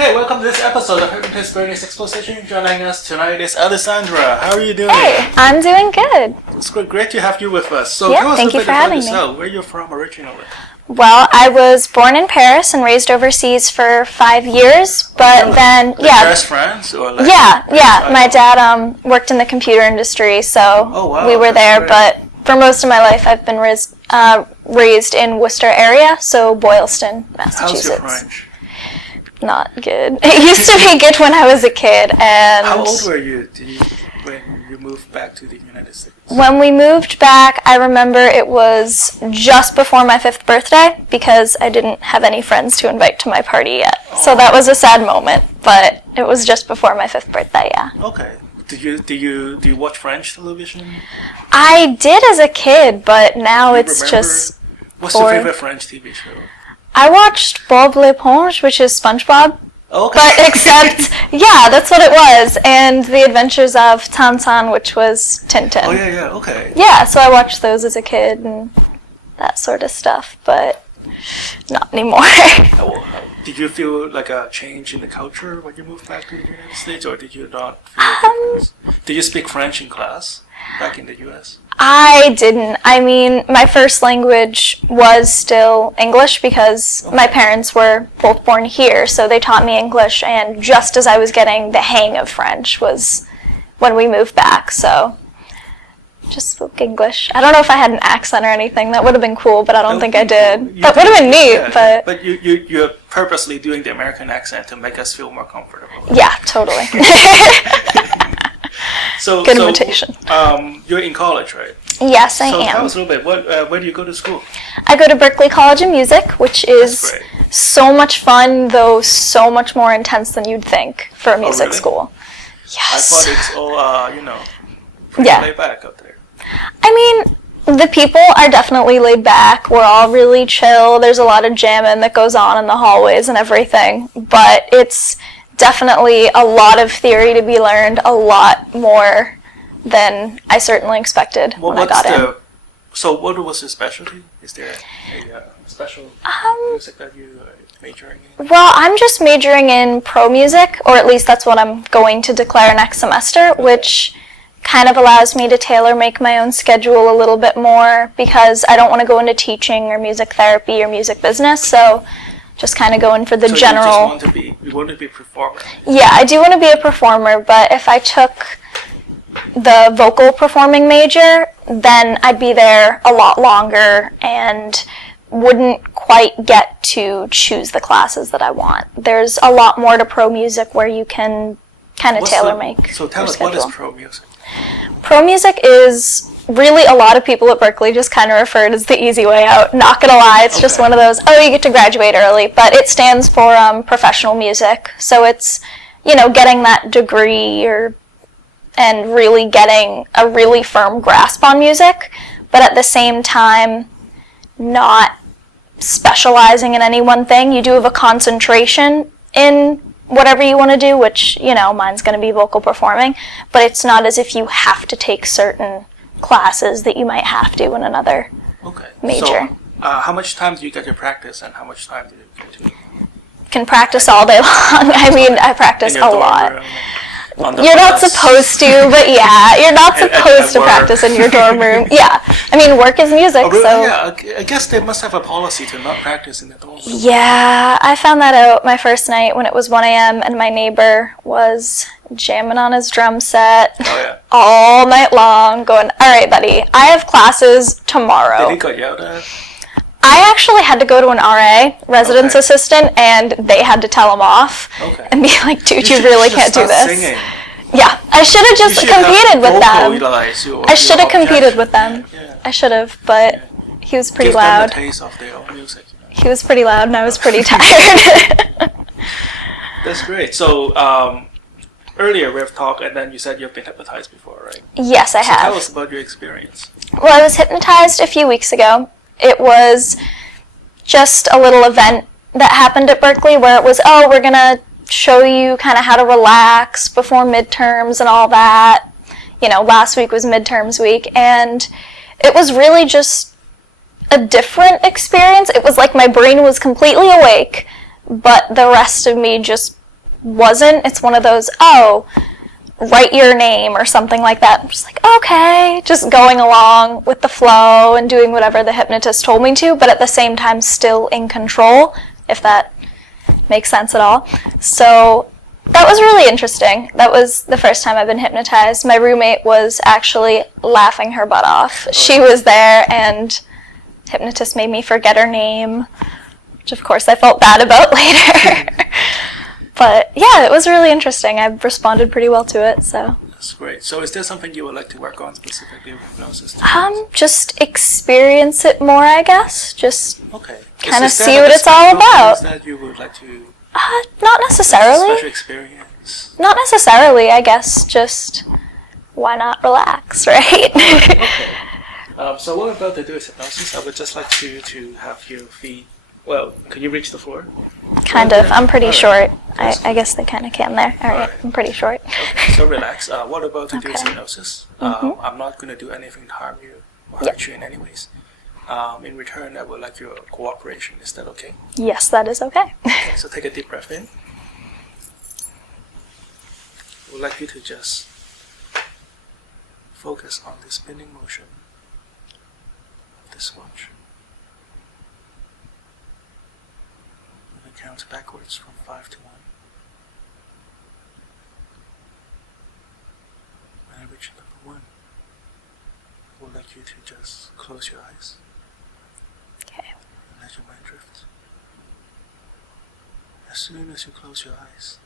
Okay, welcome to this episode of Hypnotist Exposition. Joining us tonight is Alessandra. How are you doing? Hey, I'm doing good. It's great to have you with us. So yeah, tell us thank a you bit for about having yourself. me. Where are you from originally? Well, I was born in Paris and raised overseas for 5 years, but really? then, Like yeah. Paris, France? Or like Yeah. My dad worked in the computer industry, so we were there, but for most of my life I've been raised in Worcester area, so Boylston, Massachusetts. How's your French? Not good. It used to be good when I was a kid, and... How old were you when you moved back to the United States? When we moved back, I remember it was just before my 5th birthday, because I didn't have any friends to invite to my party yet. Oh. So that was a sad moment, but it was just before my 5th birthday, yeah. Okay. Do you watch French television? I did as a kid, but now it's just... What's your favorite French TV show? I watched Bob l'Éponge, which is SpongeBob. Okay. But except, yeah, that's what it was. And The Adventures of Tintin, which was Tintin. Oh, yeah, okay. Yeah, so I watched those as a kid and that sort of stuff, but not anymore. Did you feel like a change in the culture when you moved back to the United States, or did you not feel a difference? Did you speak French in class back in the U.S.? I didn't. I mean, my first language was still English because my parents were both born here, so they taught me English, and just as I was getting the hang of French was when we moved back, so just spoke English. I don't know if I had an accent or anything. That would have been cool, but I don't think I did. That would have been neat, yeah, but you're purposely doing the American accent to make us feel more comfortable. Yeah, totally. Good imitation. You're in college, right? Yes, I am. So tell us a little bit. Where do you go to school? I go to Berklee College of Music, which is so much fun, though so much more intense than you'd think for a music school. Yes. I thought it's all, pretty laid back up there. I mean, the people are definitely laid back. We're all really chill. There's a lot of jamming that goes on in the hallways and everything, but it's definitely a lot of theory to be learned, a lot more than I certainly expected when I got in. So what was your specialty? Is there a special music that you are majoring in? Well, I'm just majoring in pro music, or at least that's what I'm going to declare next semester, which kind of allows me to tailor make my own schedule a little bit more because I don't want to go into teaching or music therapy or music business, so just kind of going for the general... You want to be a performer? Yeah, I do want to be a performer, but if I took the vocal performing major, then I'd be there a lot longer and wouldn't quite get to choose the classes that I want. There's a lot more to pro music where you can kind of tailor make. So tell us, what is pro music? Pro music is really, a lot of people at Berklee just kind of refer to it as the easy way out. Not gonna lie, it's just one of those, you get to graduate early, but it stands for professional music. So it's, getting that degree and really getting a really firm grasp on music, but at the same time, not specializing in any one thing. You do have a concentration in whatever you want to do, which, mine's going to be vocal performing, but it's not as if you have to take certain classes that you might have to in another major. So, how much time do you get to practice, and how much time do you get to... Can practice all day long. I mean, I practice a lot. You're not supposed to, but yeah, you're not supposed to practice in your dorm room. Yeah, I mean, work is music, so... Yeah, I guess they must have a policy to not practice in the dorm room. Yeah, I found that out my first night when it was 1 a.m. and my neighbor was jamming on his drum set all night long, going, all right, buddy, I have classes tomorrow. Did he get yelled at? I actually had to go to an RA, residence assistant, and they had to tell him off and be like, dude, you really can't do this. Singing. Yeah, I should have just competed with them. I should have competed with them. Yeah. I should have, but he was pretty loud. Give them a taste of their own music. He was pretty loud, and I was pretty tired. That's great. So, earlier we've talked, and then you said you've been hypnotized before, right? Yes, I have. Tell us about your experience. Well, I was hypnotized a few weeks ago. It was just a little event that happened at Berklee where it was, we're going to show you kind of how to relax before midterms and all that. Last week was midterms week, and it was really just a different experience. It was like my brain was completely awake, but the rest of me just wasn't. It's one of those, oh, write your name or something like that. I'm just like, okay, just going along with the flow and doing whatever the hypnotist told me to, but at the same time still in control, if that makes sense at all. So that was really interesting. That was the first time I've been hypnotized. My roommate was actually laughing her butt off. She was there, and hypnotist made me forget her name, which of course I felt bad about later. But yeah, it was really interesting. I responded pretty well to it, so. That's great. So is there something you would like to work on specifically with hypnosis? Just experience it more, I guess. Just okay. Kind of see what it's all about. Is that you would like to? Not necessarily. Special experience. Not necessarily, I guess. Just why not relax, right? Okay. So what I'm about to do is hypnosis. I would just like to have your feet. Well, can you reach the floor? Kind of. I'm pretty short. I guess they kind of can there. All right. I'm pretty short. Okay, so relax. What I'm about to do is hypnosis. I'm not going to do anything to harm you or hurt you in any ways. In return, I would like your cooperation. Is that okay? Yes, that is okay. Okay, so take a deep breath in. I would like you to just focus on the spinning motion of this watch. I'm going to count backwards from 5 to 1. When I reach number 1, I would like you to just close your eyes. Okay. And let your mind drift. As soon as you close your eyes,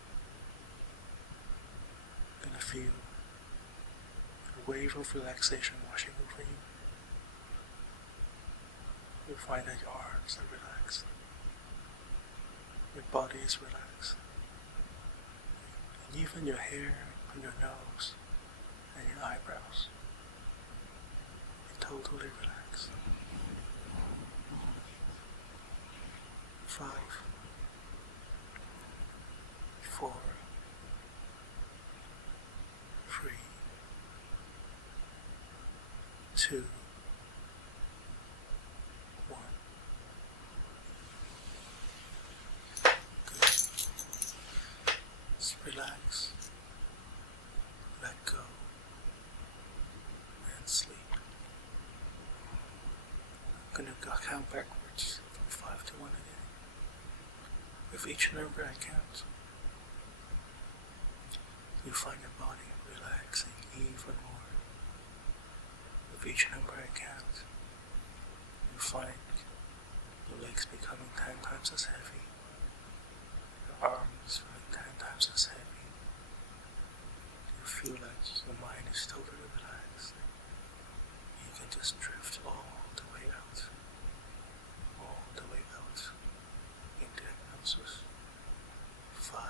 you're going to feel a wave of relaxation washing over you. You'll find that your arms are relaxed. Your body is relaxed. And even your hair on your nose and your eyebrows are totally relaxed. 5, 4, 3, 2, 1. Good. Just relax, let go, and sleep. I'm going to count backwards from 5 to 1 again. With each number I count, you find your body relaxing even more. With each number I count, you find your legs becoming 10 times as heavy, your arms feeling 10 times as heavy. You feel like your mind is totally relaxed. You can just drift all the way out into hypnosis. 5,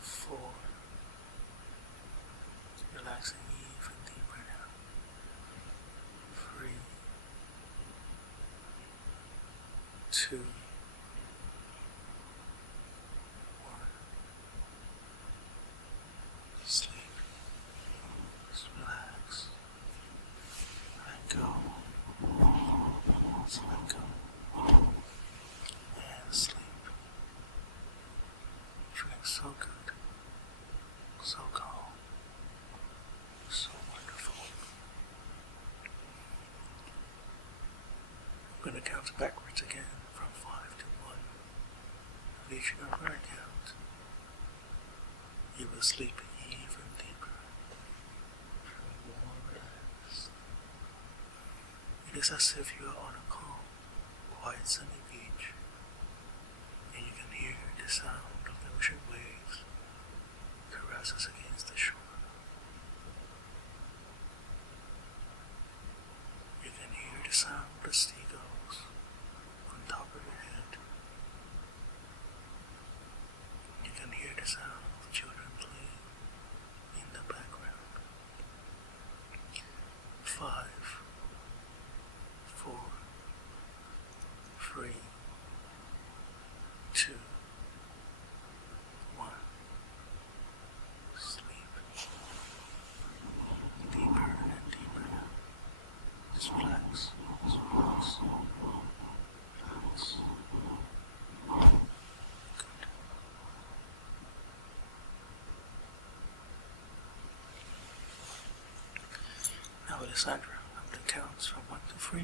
4, relaxing even deeper now. 3, 2, 1. Sleep. Just relax. Let go. Just let go. And sleep. Feeling so good. So calm. So wonderful. I'm going to count backwards again from 5 to 1. With each number I count, you will sleep even deeper. Feeling more relaxed. It is as if you are on a calm, quiet sunny beach, and you can hear the sound of the ocean waves caresses against the shore. You can hear the sound of the seagulls on top of your head. You can hear the sound of children playing in the background. 5, 4, 3, Alessandra. I'm going to count from 1 to 3.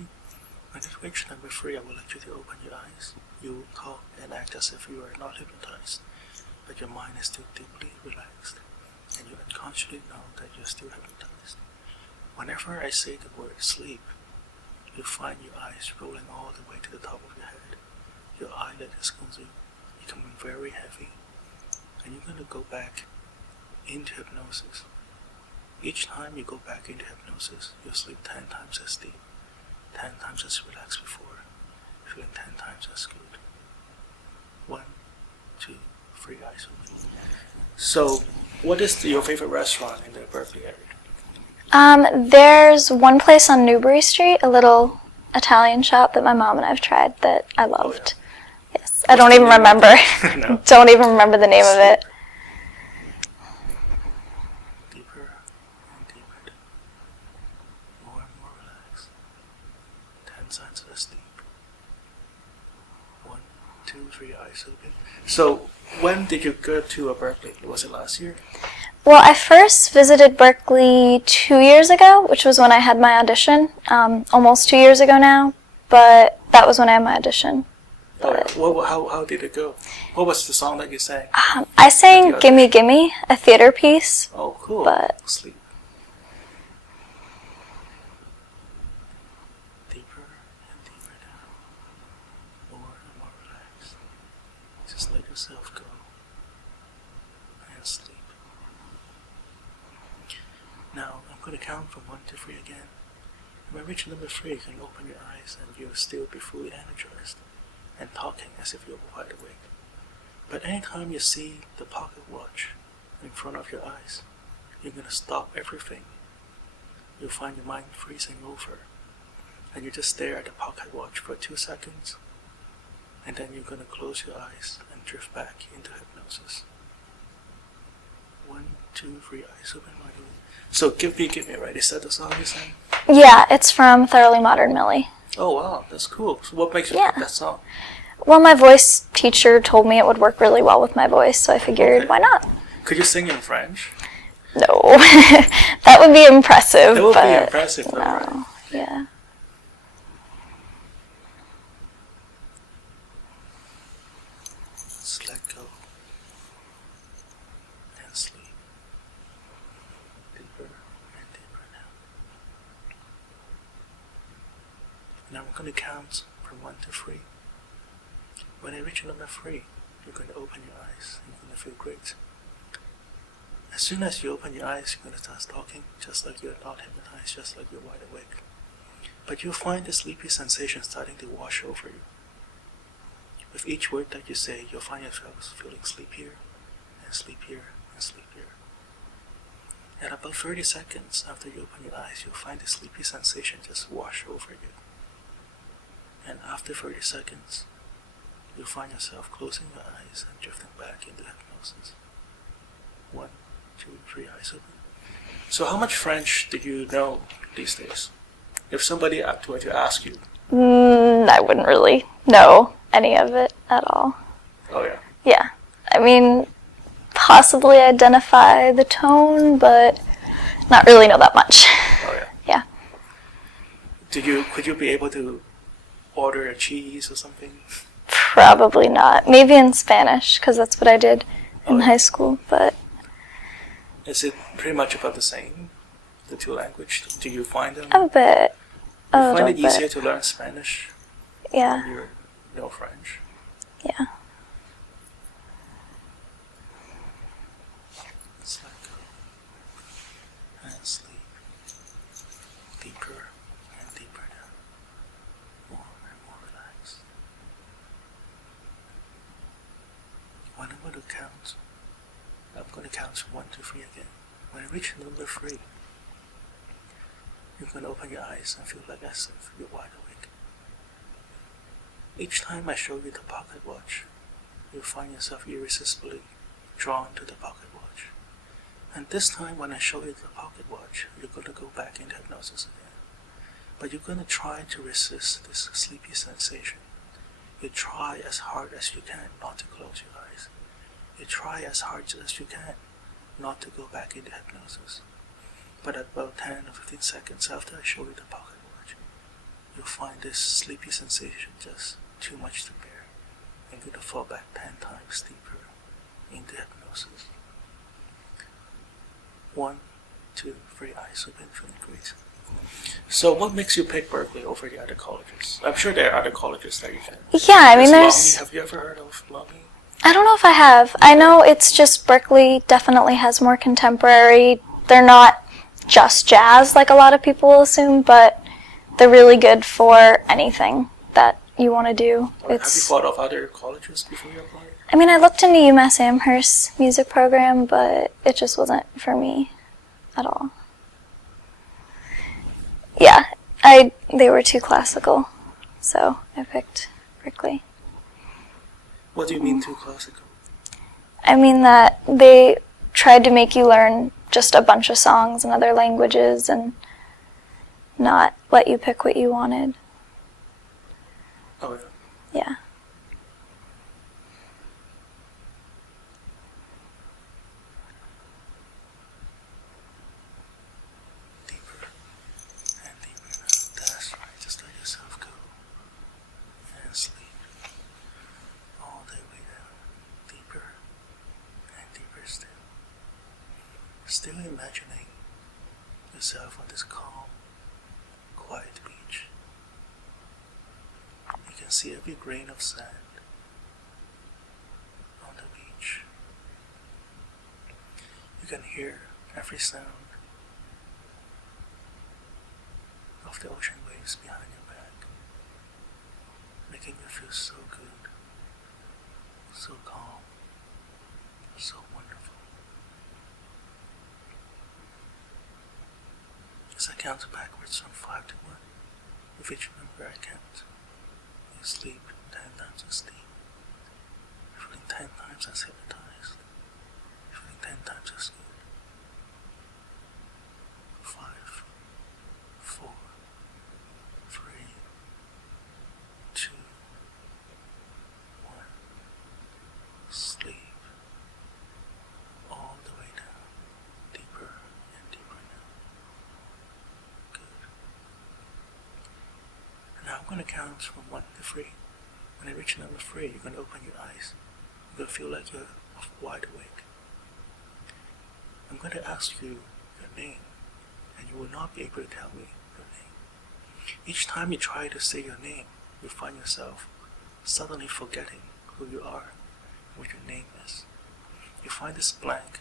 When you reach number 3, I will let you to open your eyes. You will talk and act as if you are not hypnotized, but your mind is still deeply relaxed, and you unconsciously know that you're still hypnotized. Whenever I say the word sleep, you'll find your eyes rolling all the way to the top of your head. Your eyelid is going to become very heavy, and you're going to go back into hypnosis. Each time you go back into hypnosis, you'll sleep 10 times as deep, 10 times as relaxed before, feeling 10 times as good. 1, 2, 3 eyes open. So, what is your favorite restaurant in the Berkeley area? There's one place on Newbury Street, a little Italian shop that my mom and I've tried that I loved. Oh, yeah. Yes, I don't even remember. No. Don't even remember the name of it. Deeper and deeper. More and more relaxed. 10 signs of sleep. 1, 2, 3 eyes open. So, when did you go to Berkeley? Was it last year? Well, I first visited Berkeley 2 years ago, which was when I had my audition. Almost 2 years ago now, but that was when I had my audition. But, How did it go? What was the song that you sang? I sang Gimme Gimme, a theater piece. Oh, cool. But sleep. Deeper and deeper down. More and more relaxed. Just let yourself go. And sleep. Now, I'm going to count from 1 to 3 again. When I reach number 3, you can open your eyes and you'll still be fully energized and talking as if you're wide awake. But anytime you see the pocket watch in front of your eyes, you're going to stop everything. You'll find your mind freezing over, and you just stare at the pocket watch for 2 seconds, and then you're going to close your eyes and drift back into hypnosis. 1, 2, 3 eyes open wide awake. So give me, right? Is that the song you sang? yeah, it's from Thoroughly Modern Millie. Oh wow, that's cool. So what makes you pick that song? Well, my voice teacher told me it would work really well with my voice, so I figured, why not? Could you sing in French? No. That would be impressive. That would but be impressive though, no. right? Yeah. Just let go. And sleep. Deeper and deeper now. Now I'm going to count from 1 to 3. When I reach number 3, you're going to open your eyes and you're going to feel great. As soon as you open your eyes, you're going to start talking just like you're not hypnotized, just like you're wide awake. But you'll find the sleepy sensation starting to wash over you. With each word that you say, you'll find yourself feeling sleepier and sleepier and sleepier. At about 30 seconds after you open your eyes, you'll find the sleepy sensation just wash over you. And after 30 seconds, you'll find yourself closing your eyes and drifting back into hypnosis. 1, 2, 3 eyes open. So how much French do you know these days? If somebody were to ask you. I wouldn't really know any of it at all. Oh yeah? Yeah. I mean, possibly identify the tone, but not really know that much. Oh yeah? Yeah. Could you be able to order a cheese or something? Probably not. Maybe in Spanish, because that's what I did in high school, but... Is it pretty much about the same, the two languages? Do you find them? A bit. Do you find it easier to learn Spanish Yeah. when you know French? Yeah. Just let go and sleep. Deeper and deeper down. More and more relaxed. When I'm going to count, I'm going to count from 1 to 3 again. When I reach number 3, you're going to open your eyes and feel like as if you're wide awake. Each time I show you the pocket watch, you'll find yourself irresistibly drawn to the pocket watch. And this time when I show you the pocket watch, you're going to go back into hypnosis again. But you're going to try to resist this sleepy sensation. You try as hard as you can not to close your eyes. You try as hard as you can not to go back into hypnosis. But at about 10 or 15 seconds after I show you the pocket watch, you'll find this sleepy sensation just too much to bear, and going to fall back 10 times deeper into hypnosis. 1, 2, 3, eyes open, feeling great. So what makes you pick Berkeley over the other colleges? I'm sure there are other colleges that you can. Yeah, I mean there's... Have you ever heard of Longy? I don't know if I have. I know it's just Berkeley definitely has more contemporary. They're not just jazz like a lot of people will assume, but they're really good for anything that you want to do. Have you thought of other colleges before you applied? I mean, I looked into UMass Amherst's music program, but it just wasn't for me at all. Yeah, they were too classical, so I picked Berkeley. What do you mean too classical? I mean that they tried to make you learn just a bunch of songs in other languages and not let you pick what you wanted. Oh, yeah. Yeah. Deeper and deeper now. That's right. Just let yourself go and sleep all the way down. Deeper and deeper still. Still imagining yourself on this calm, quiet beach. You can see every grain of sand on the beach. You can hear every sound of the ocean waves behind your back, making you feel so good, so calm, so wonderful. As I count backwards from 5 to 1, with each number I count, you sleep 10 times as deep, feeling 10 times as hypnotized, feeling 10 times as good. 5, 4, 3, 2, 1. Sleep all the way down, deeper and deeper now. Good. Now I'm going to count from 1 to 3. When I reach number 3, you're going to open your eyes. You're going to feel like you're wide awake. I'm going to ask you your name, and you will not be able to tell me your name. Each time you try to say your name, you find yourself suddenly forgetting who you are, what your name is. You find this blank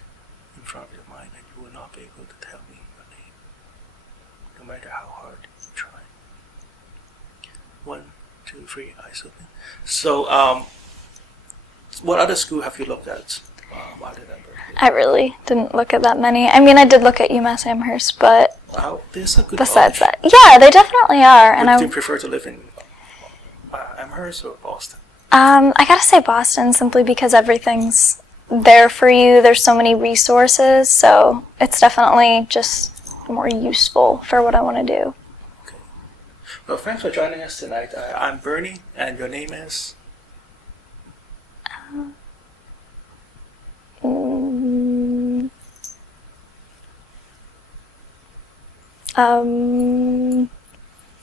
in front of your mind, and you will not be able to tell me your name, no matter how hard you try. 1, 2, 3, eyes open. So, what other school have you looked at other than Berkeley? I really didn't look at that many. I mean, I did look at UMass Amherst, but There's a good besides college. that, yeah, they definitely are. And Do you prefer to live in Amherst or Boston? I gotta say Boston, simply because everything's there for you. There's so many resources, so it's definitely just more useful for what I want to do. Okay. Well, thanks for joining us tonight. I'm Bernie, and your name is?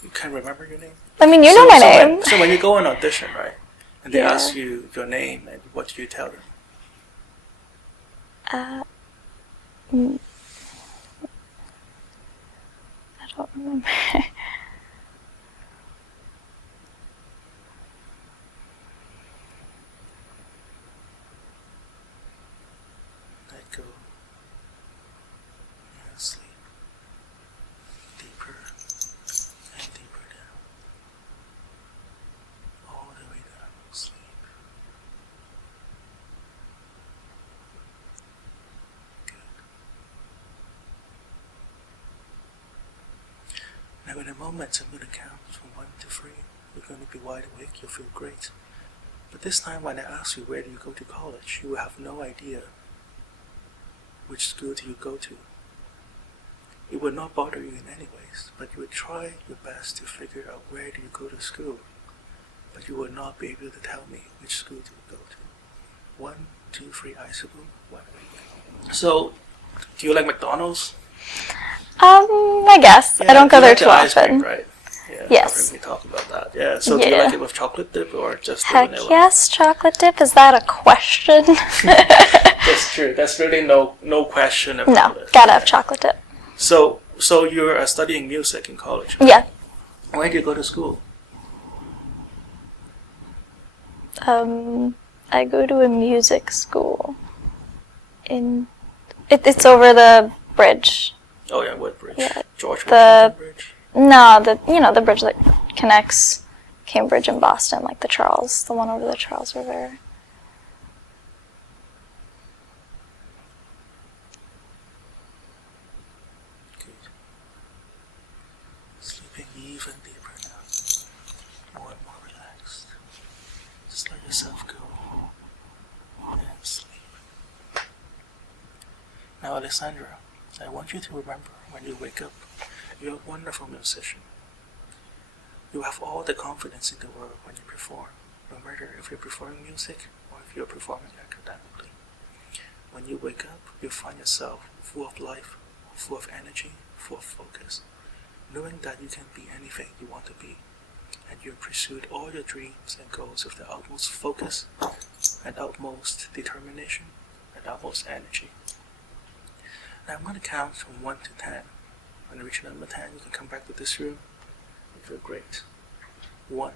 You can't remember your name? I mean, you know my name. So when you go on audition, right, and they Yeah. ask you your name, and what do you tell them? I don't remember. Let go and sleep deeper and deeper down, all the way down. Sleep. Good. Now in a moment I'm going to count from 1 to 3. You're going to be wide awake, you'll feel great. But this time when I ask you where do you go to college, you will have no idea which school do you go to. It would not bother you in any ways, but you would try your best to figure out where do you go to school. But you would not be able to tell me which school do you go to. 1, 2, 3, eyes open, wide awake. So, do you like McDonald's? I guess. Yeah, I don't go you there like too the ice cream, often. right? Yeah, Yes. we talked about that. Yeah. So do you Yeah. like it with chocolate dip or just the Heck vanilla? yes, chocolate dip. Is that a question? That's true. That's really no question about No, it. gotta have chocolate dip. So you're studying music in college. Yeah. Where do you go to school? I go to a music school. It's over the bridge. Oh yeah, what bridge? Yeah, George the- Washington Bridge. No, the bridge that connects Cambridge and Boston, like the one over the Charles River. Good. Sleeping even deeper now. More and more relaxed. Just let yourself go and sleep. Now, Alessandra, I want you to remember when you wake up, you're a wonderful musician. You have all the confidence in the world when you perform, no matter if you're performing music or if you're performing academically. When you wake up, you find yourself full of life, full of energy, full of focus, knowing that you can be anything you want to be, and you pursued all your dreams and goals with the utmost focus and utmost determination and utmost energy. Now I'm going to count from 1 to 10. When you reach number 10, you can come back to this room. You feel great. 1,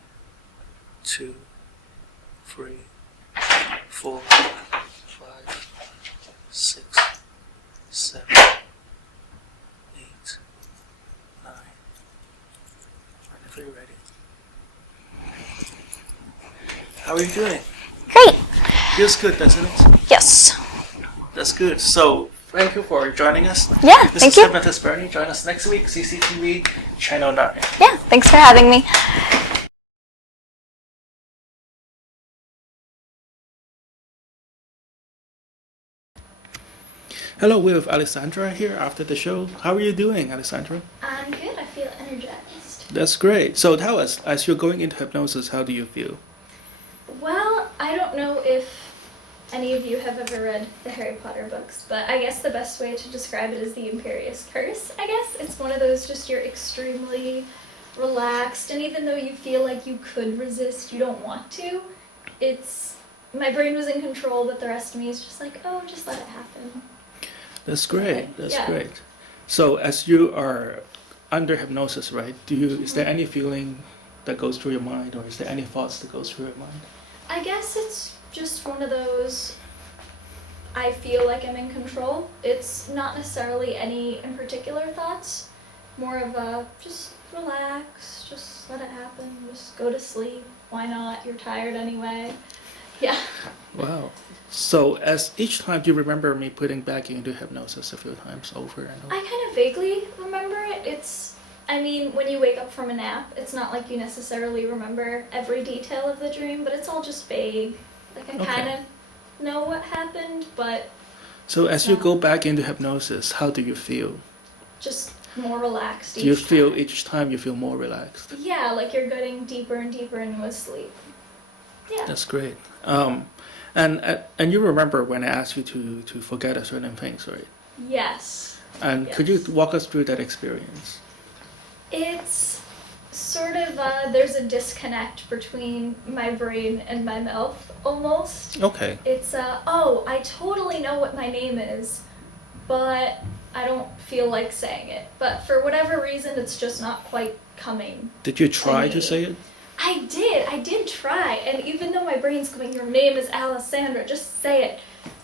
2, 3, 4, 5, 6, 7, 8, 9. Whenever you're ready. How are you doing? Great. Feels good, doesn't it? Yes. That's good. So, thank you for joining us. Yeah, This thank is you. Hypnotist Bernie. Join us next week, CCTV, Channel 9. Yeah, thanks for having me. Hello, we're with Alessandra here after the show. How are you doing, Alessandra? I'm good. I feel energized. That's great. So tell us, as you're going into hypnosis, how do you feel? Well, I don't know if any of you have ever read the Harry Potter books, but I guess the best way to describe it is the Imperious Curse, I guess. It's one of those just you're extremely relaxed, and even though you feel like you could resist, you don't want to. My brain was in control, but the rest of me is just like, oh, just let it happen. That's great. That's Yeah. great. So as you are under hypnosis, right? Is there any feeling that goes through your mind, or is there any thoughts that goes through your mind? I guess it's just one of those, I feel like I'm in control. It's not necessarily any in particular thoughts, more of a just relax, just let it happen, just go to sleep. Why not? You're tired anyway. Yeah. Wow. So as each time, do you remember me putting back you into hypnosis a few times over and over? I kind of vaguely remember it. When you wake up from a nap, it's not like you necessarily remember every detail of the dream, but it's all just vague. Like I kind of know what happened, but So as you go back into hypnosis, how do you feel? just more relaxed Do you each feel time. each time you feel more relaxed? Yeah, like you're getting deeper and deeper into a sleep. Yeah. That's great. And you remember when I asked you to forget a certain things, right? Yes. And could you Yes. walk us through that experience? It's sort of, there's a disconnect between my brain and my mouth, almost. Okay. It's, I totally know what my name is, but I don't feel like saying it. But for whatever reason, it's just not quite coming. Did you try to me. say it? I did try, and even though my brain's going, your name is Alessandra, just say it.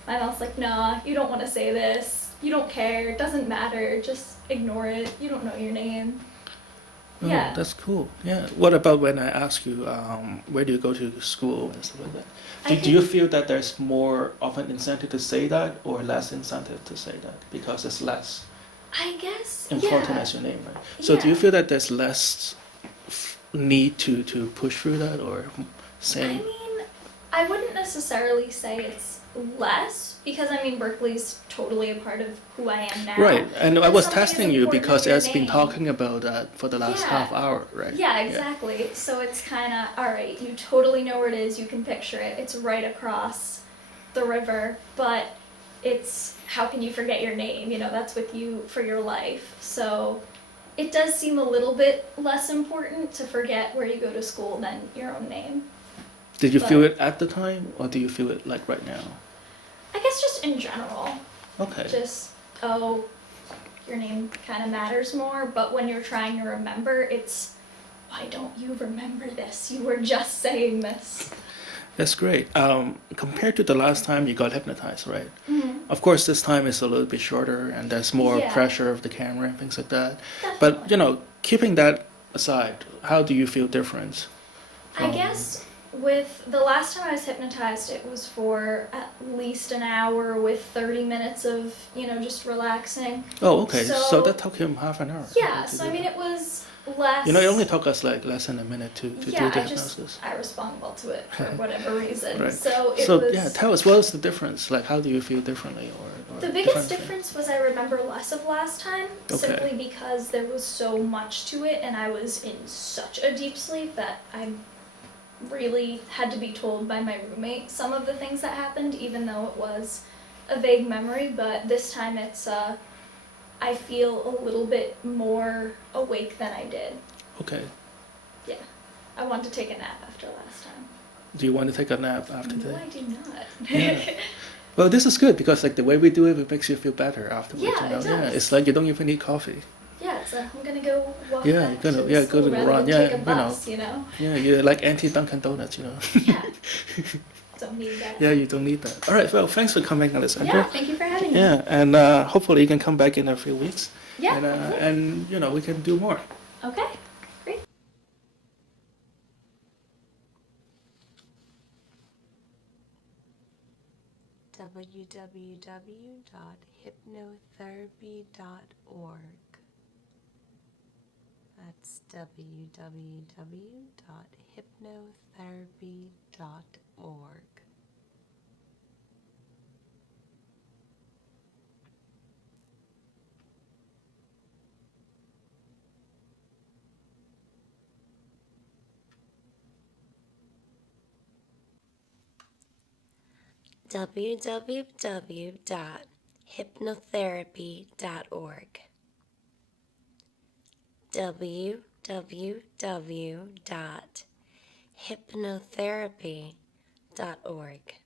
My mouth's like, nah, you don't want to say this. You don't care, it doesn't matter, just ignore it. You don't know your name. Oh, Yeah. that's cool. Yeah. What about when I ask you, where do you go to school and stuff like that? Do you feel that there's more of an incentive to say that, or less incentive to say that because it's less I guess, important yeah. as your name, right? So do you Yeah. feel that there's less need to push through that, or saying? I wouldn't necessarily say it's less, because Berkeley's totally a part of who I am now. Right, and I was something as testing you important because as your it's been name. talking about that for the last Yeah. half hour, right? Yeah, exactly. So it's kind of, all right, you totally know where it is, you can picture it. It's right across the river, but it's how can you forget your name? You know, that's with you for your life. So it does seem a little bit less important to forget where you go to school than your own name. Did you feel it at the time, or do you feel it like right now? I guess just in general. Okay. Just, oh, your name kind of matters more, but when you're trying to remember, it's, why don't you remember this? You were just saying this. That's great. Compared to the last time you got hypnotized, right? Mm-hmm. Of course, this time is a little bit shorter, and there's more Yeah. pressure of the camera and things like that. Definitely. But, you know, keeping that aside, how do you feel different? I guess with the last time I was hypnotized, it was for at least an hour with 30 minutes of, you know, just relaxing. Oh, okay. So- So that took him half an hour. Yeah, to so do I mean, that. it was less. You know, it only took us like less than a minute to do the hypnosis. I respond well to it for whatever reason. Right. So it So was. yeah, tell us, what was the difference? Like, how do you feel differently, or The biggest differently? difference was I remember less of last time, Okay. simply because there was so much to it, and I was in such a deep sleep that I really had to be told by my roommate some of the things that happened, even though it was a vague memory. But this time it's, I feel a little bit more awake than I did. Okay. Yeah. I want to take a nap after last time. Do you want to take a nap after No, today? I do not. Yeah. Well, this is good because like the way we do it makes you feel better afterwards. Yeah, you know? it Yeah, does. it's like you don't even need coffee. Yeah, so I'm gonna go walk Yeah, back you're gonna- to yeah, the go to school the rather run, than yeah, take a you know. bus, you know? Yeah, you're like anti-Dunkin' Donuts, you know. Yeah. Don't need that. Yeah, you don't need that. All right, well, thanks for coming, Alessandra. Yeah, thank you for having me. Yeah, and hopefully you can come back in a few weeks. Yeah, And, hopefully. and you know, we can do more. Okay, great. www.hypnotherapy.org. That's www.hypnotherapy.org. www.hypnotherapy.org. www.hypnotherapy.org.